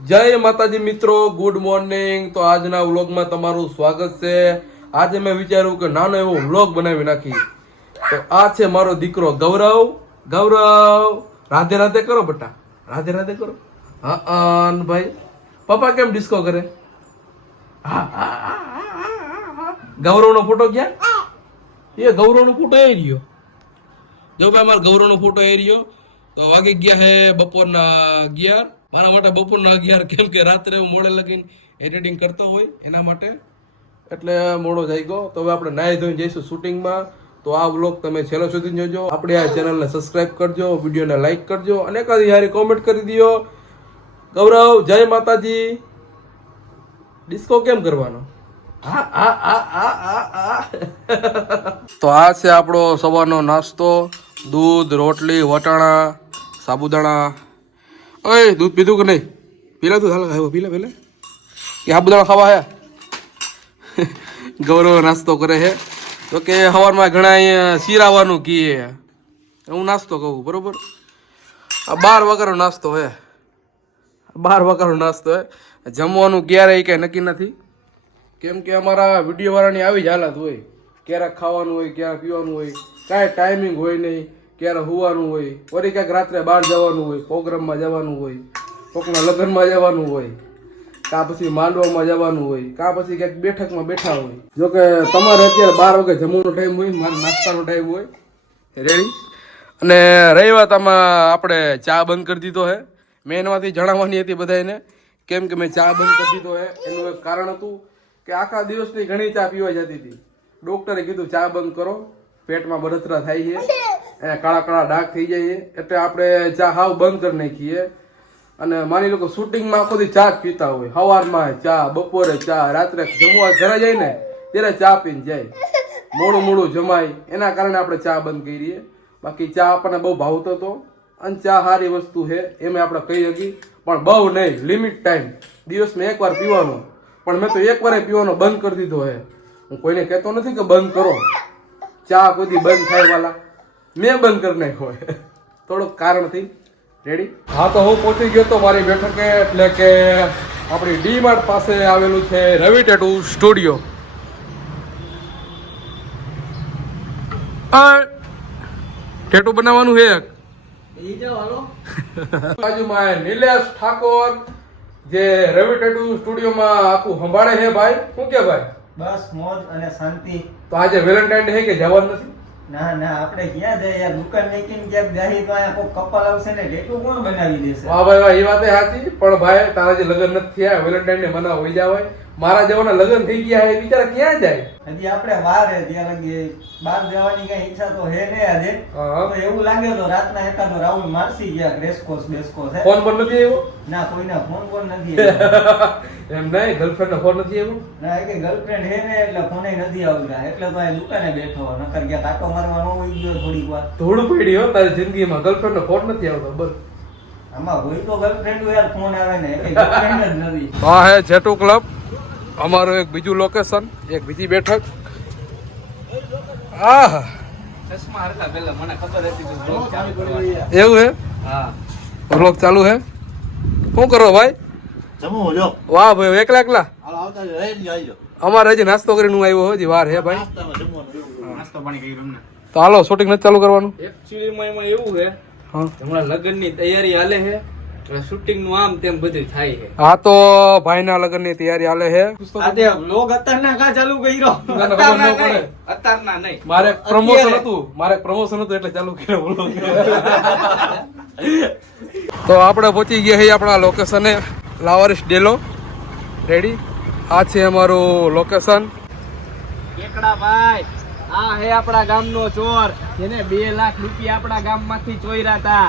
જય માતાજી મિત્રો, ગુડ મોર્નિંગ। તો આજના વ્લોગમાં તમારું સ્વાગત છે। આજે મેં વિચાર્યું કે નાનો એવો વ્લોગ બનાવી નાખી। તો આ છે મારો દીકરો ગૌરવ। ગૌરવ રાધે રાધે કરો બેટા, રાધે રાધે કરો। હા ભાઈ, પપ્પા કેમ ડિસ્કો કરે? ગૌરવનો ફોટો ક્યાં? એ ગૌરવનો ફોટો એ રહ્યો। જો ભાઈ મારા ગૌરવનો ફોટો એ રહ્યો। તો વાગી ગયા હે બપોરના 11। મારા માટે બપોરના 11 કેમ કે રાત્રે હું મોડે લગીને એડિટિંગ કરતો હોય એના માટે, એટલે મોડો થઈ ગયો। તો હવે આપણે નાહી ધોઈને જઈશું શૂટિંગમાં। તો આ વ્લોગ તમે છેલ્લો સુધી જોજો। આપણે આ ચેનલને સબસ્ક્રાઇબ કરજો, વિડીયોને લાઈક કરજો અને એકાદી યારી કોમેન્ટ કરી દો। ગૌરવ જય માતાજી। ડિસ્કો કેમ કરવાનો? તો આ છે આપણો સવારનો નાસ્તો। દૂધ, રોટલી, વટાણા, સાબુદાણા। ઓય દૂધ પીધું કે નહીં? પીલા તું, હાલ પીલા પેલે કે સાબુદાણા ખાવા હે? ગૌરવ નાસ્તો કરે છે। તો કે સવારમાં ઘણા અહીંયા શીરાવાનું કીએ, હું નાસ્તો કહું બરોબર। આ 12 વાગ્યાનો નાસ્તો હે, 12 વાગ્યાનો નાસ્તો હે। જમવાનું ક્યારે કઈ નક્કી નથી, કેમ કે અમારા વિડીયો વાળાની આવી જ હાલત હોય। ક્યારેક ખાવાનું હોય, ક્યારેક પીવાનું હોય, કાંઈ ટાઈમિંગ હોય નહીં। ક્યારે હોવાનું હોય, વળી ક્યાંક રાત્રે બહાર જવાનું હોય, પ્રોગ્રામમાં જવાનું હોય, કોકના લગ્નમાં જવાનું હોય, કાં પછી માંડવામાં જવાનું હોય, કાં પછી ક્યાંક બેઠકમાં બેઠા હોય। જોકે તમારે અત્યારે 12 વાગે જમવાનો ટાઈમ હોય, મારે નાસ્તાનો ટાઈમ હોય રેડી। અને રહી વાત આમાં આપણે ચા બંધ કરી દીધો હે। મેં એનામાંથી જણાવવાની હતી બધાને, કેમ કે મેં ચા બંધ કરી દીધો હે એનું એક કારણ હતું કે આખા દિવસની ઘણી ચા પીવા જતી હતી। ડોક્ટરે કીધું ચા બંધ કરો, પેટમાં બળતરા થાય છે, કાળા કાળા ડાઘ થઈ જાય છે, એટલે આપણે ચા હાવ બંધ કરી નાખીએ। અને માની લો કે શૂટિંગમાં આખો દી ચા જ પીતા હોય, સવારમાં ચા, બપોરે ચા, રાત્રે જમવા ઘરે જાય ને ત્યારે ચા પીને જાય, મોડું મોડું જમાય, એના કારણે આપણે ચા બંધ કરીએ। બાકી ચા આપણને બહુ ભાવતો હતો અને ચા સારી વસ્તુ છે એમ આપણે કહી શકીએ, પણ બહુ નહીં, લિમિટ ટાઈમ, દિવસમાં એકવાર પીવાનો। પણ મેં તો એકવારે પીવાનો બંધ કરી દીધો હે। હું કોઈને કહેતો નથી કે બંધ કરો, ચા કોઈ દી બંધ થાય વાલા, મેં બંધ કરી નાખ્યો હે થોડુંક કારણથી રેડી। હા તો હું પહોંચી ગયો તો મારી બેઠકે, એટલે કે આપણી ડી માર્ટ પાસે આવેલું છે રવિ ટેટુ સ્ટુડિયો। ટેટુ બનાવવાનું છે બાજુમાં નિલેશ ઠાકોર, જે રવિ ટેટુ સ્ટુડિયોમાં આખું સંભાળે છે ભાઈ। શું કે ભાઈ? બસ મોજ અને શાંતિ। તો આજે વેલેન્ટાઇન ડે છે કે જવાનું નથી? ના ના, આપણે ક્યાં જઈએ યાર, દુકાન નીકળીને ક્યાંક જાહી તો અહીંયા કોઈ કપલ આવશે ને ટેટુ કોણ બનાવી દેશે? વાહ ભાઈ વાહ, એ વાત સાચી। પણ ભાઈ તારા જે લગ્ન નથી થયા, વેલેન્ટાઇન ડે મનાવ હોઈ જવાય। મારા જેવાના લગ્ન થઈ ગયા હે, બિચારા ક્યાં જાય? હજી આપણે વાર હે, ત્યાં લગી બહાર જવાની કઈ ઈચ્છા તો હે ને આજે। તો એવું લાગે તો રાતના એકાદો રાઉન્ડ મારસી ગયા, રેસકોર્સ બેસકોર્સ હે। ફોન પર નથી આવ્યો? ના, કોઈના ફોન નથી આવ્યો। એમ નહીં, ગર્લફ્રેન્ડ નો ફોન નથી આવ્યો? ના, કે ગર્લફ્રેન્ડ હે ને એટલે ફોને નથી આવતા, એટલે તો આ દુકાને બેઠો, નકર ગયા કાંટો મારવાનો હોય ગયો થોડીક વાર। ધૂળ પડી હો તારી જિંદગીમાં, ગર્લફ્રેન્ડ નો ફોન નથી આવતો બસ। આમાં હોય તો ગર્લફ્રેન્ડ યાર, ફોન આવે ને, એટલે ગર્લફ્રેન્ડ જ નથી। હા હે જેટુ ક્લબ, અમારું એક બીજું લોકેશન, એક બીજી બેઠક। આહ ચશ્મા હરખા પેલા મને ખબર હતી કે બ્લોગ ચાલુ કરવો છે। એવું હે? હા, વ્લોગ ચાલુ હે? શું કરો ભાઈ? જમો જો વાહ ભાઈ, એકલા એકલા? હાલ આવતા રહી જાયજો અમારે હજી નાસ્તો કરીને હું આવ્યો, હજી વાર હે ભાઈ। નાસ્તામાં જમવાનું નાસ્તો પાણી કર્યું અમને। તો હાલો શૂટિંગ નથી ચાલુ કરવાનું? એકચ્યુઅલી માં એમાં એવું છે, હા હમણાં લગ્નની તૈયારી હાલે છે, એટલે શૂટિંગ નું આમ તેમ બધું થાય છે। હા તો ભાઈના લગ્નની તૈયારી હાલે છે। આજે વ્લોગ અત્યારના કા ચાલુ કર્યો? અત્યારના નહીં, અત્યારના નહીં, મારે પ્રમોશન હતું, એટલે ચાલુ કર્યો વ્લોગ। તો આપણે પહોંચી ગયા છીએ આપણા લોકેશને, લાવારીસ ડેલો રેડી। આ છે અમારું લોકેશન। એકડા ભાઈ, આ હે આપણા ગામનો ચોર, જેને 2 લાખ રૂપિયા આપણા ગામમાંથી ચોર્યા હતા।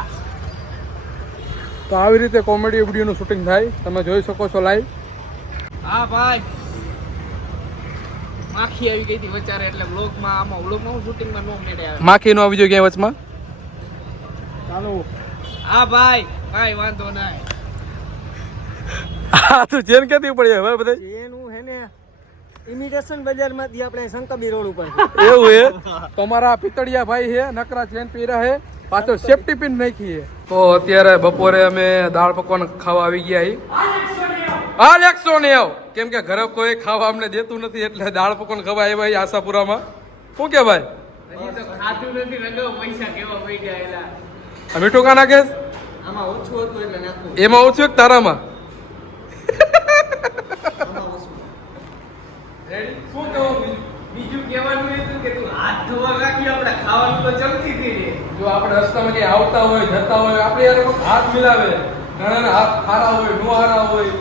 તો આવી રીતે કોમેડી વિડીયોનું શૂટિંગ થાય, તમે જોઈ શકો છો લાઈવ। હા ભાઈ, માખી આવી ગઈ હતી વચારે, એટલે વ્લોગમાં હું શૂટિંગમાં નો મેળે આવે। માખી નો આવી જોઈએ ક્યાંય વચમાં? ચાલો હા ભાઈ, કાઈ વાંધો નહીં। હા તું ચેન ક્યાંથી પડી હવે બધા? એનું હે ને ઇમિટેશન બજારમાંથી આપણે શંકરબી રોડ ઉપર એવું હે? તમારા પિતળિયા ભાઈ હે, નકરા ચેન પહેર્યા હે, પાછળ સેફટી પિન નાખી હે। તો અત્યારે બપોરે અમે દાળ પકવાન ખાવા આવી ગયા છીએ। હાલ 100 ને આવ કેમ કે ઘરે કોઈ ખાવા અમને દેતું નથી એટલે દાળ પકવાન ખવાય ભાઈ આશાપુરામાં શું કે ભાઈ હજી તો ખાધું નથી રગો પૈસા કેવા પડી ગયા એલા. આ મીઠું કા નાખે આમાં ઓછું હતું એટલે નાખવું. એમાં ઓછું એક તારામાં આમાં ઓછું. શું કહું બીજું કહેવાનું હતું કે તું હાથ ધોવા રાખી આપણે ખાવાનું તો ચમકી હતી રે. જો આપણે રસ્તામાં ક્યાંય આવતા હોય જતા હોય આપણે યાર કોઈ હાથ મિલાવે ઘણાના હાથ ખારા હોય નો હારા હોય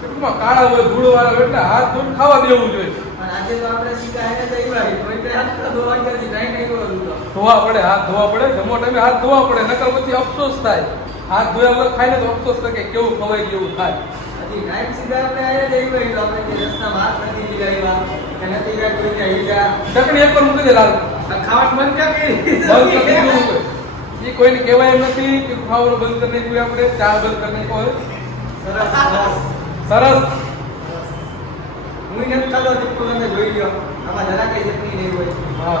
ટૂંકમાં કાળા હોય ધૂળ વાળા હોય એટલે હાથ ધોઈને ખાવા દેવું જોઈએ પણ આજે તો આપણે સીધા એને જ આવ્યા છીએ. કોઈ તે હાથ તો ધોવા ગયા નથી. નહીં કરવાનું તો. ધોવા પડે હાથ ધોવા પડે જમવા ટાઈમે હાથ ધોવા પડે નકર પછી અફસોસ થાય હાથ ધોયા વગર ખાઈને તો અફસોસ થાય કે કેવું ખવાય કેવું થાય હજી નાઈટ સીધા આપણે આયા જ આવ્યા છીએ. તો આપણે કે રસ્તામાં હાથ નથી લીધા કે નથી ગયા કોઈ ત્યાં હીરા. ચટણી એક પર મૂકી દે લાલ આ ખાવાનું બંધ કરી બંધ કરી દેવું હોય. એ કોઈને કહેવાય એમ નથી કે ખાવાનું બંધ કરી નાખ્યું આપણે ચા બંધ કરી નાખ્યો હોય સરસ સરસ. સરસ હું એને ખાધો ટીપકો તમે જોઈ લ્યો. આમાં જરા કઈ ચટણી નહીં હોય. હા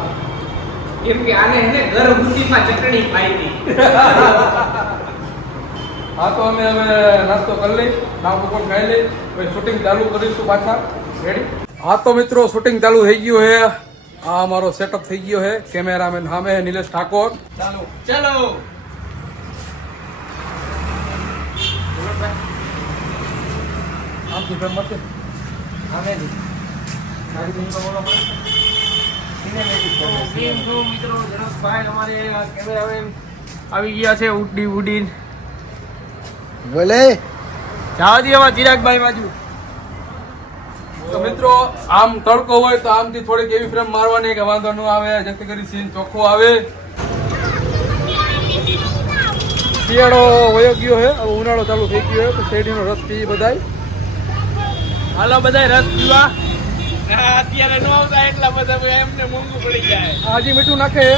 કેમ કે આને એને ગરમુંડીમાં ચટણી પાઈ હતી. હા તો અમે હવે નાસ્તો કરી લઈ નાવ પકોડ ખાઈ લઈ પછી શૂટિંગ ચાલુ કરીશું પાછા રેડી હા તો મિત્રો શૂટિંગ ચાલુ થઈ ગયું હે આ અમારો સેટઅપ થઈ ગયો હે કેમેરામેન સામે હે નિલેશ ઠાકોર ચાલો ચલો આમથી ફ્રેમ મળશે આમે જ. મારી બેન તો બોલો પડે. સિનેમેટિક કરે. કેમ છો મિત્રો જનકભાઈ અમારે કેમેરામેન આવી ગયા છે ઉડી ઉડીન બોલે જવા દે એમાં ચિરાગભાઈ બાજુ. તો મિત્રો આમ તડકો હોય તો આમથી થોડીક એવી ફ્રેમ મારવાની કે વાંધો ન આવે જેથી કરી સીન ચોખ્ખો આવે શિયાળો વયો ગયો હે હવે ઉનાળો ચાલુ થઈ ગયો હે તો શેરડીનો રસ પી બધાય હાલો બધા રસ પીવા. ના, અત્યારે ન આવતા એટલા બધા ભાઈ એમને મોંઘું પડી જાય. હાજી મીઠું નાખે હે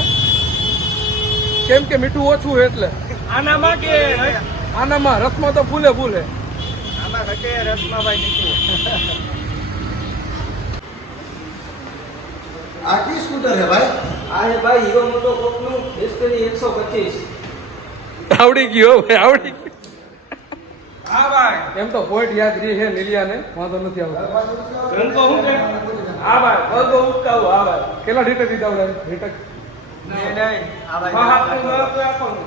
કેમ કે મીઠું ઓછું હે એટલે આનામાં કે આનામાં રસમાં તો ફૂલે ફૂલે આમાં ઘટે રસમાં ભાઈ નીકળો. આ કી સ્કૂટર છે ભાઈ આ હે ભાઈ હીરો મોટો કોકનું એસકેની 125. આવડી ગયો ભાઈ આવડી ગયો હા ભાઈ એમ તો પોઈન્ટ યાદ રહી છે નીલિયાને વાંધો નથી આવતો રંગો હું છે? હા ભાઈ વગો ઉટકાવું. હા ભાઈ કેટલા રીટક દીધા ભાઈ રીટક નહીં નહીં. આ ભાઈ હા હા તું મારો તો આપવાનું.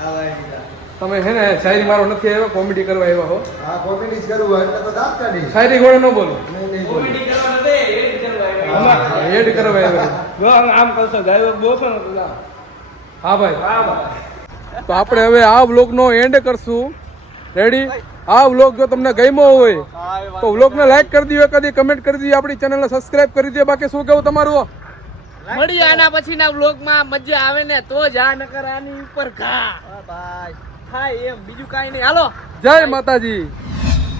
આ ભાઈ દીધા. તમે હે ને શાયરી મારો નથી આવ્યો કોમેડી કરવા આવ્યા હો આ કોમેડી જ કરવું હોય એટલે તો દાંત કાઢી શાયરી ઘોડે ન બોલો નહીં નહીં બોલ. કોમેડી કરવા નથી એડ કરવા આવ્યા. એડ કરવા આવ્યા જો આમ કરશો ગાયો બોસો ને તો જા. હા ભાઈ હા ભાઈ તો આપણે હવે આ વ્લોગનો એન્ડ કરશું રેડી આ વ્લોગ જો તમને ગમ્યો હોય તો વ્લોગને લાઈક કરી દીધો કદી કમેન્ટ કરી દીધી આપણી ચેનલને સબસ્ક્રાઇબ કરી દે બાકી શું કેવું તમારું મળીએ આના પછીના વ્લોગમાં. મજા આવે ને તો જ આ નકર આની ઉપર ઘા બાય. થાય એમ બીજું કાંઈ નહીં. હાલો જય માતાજી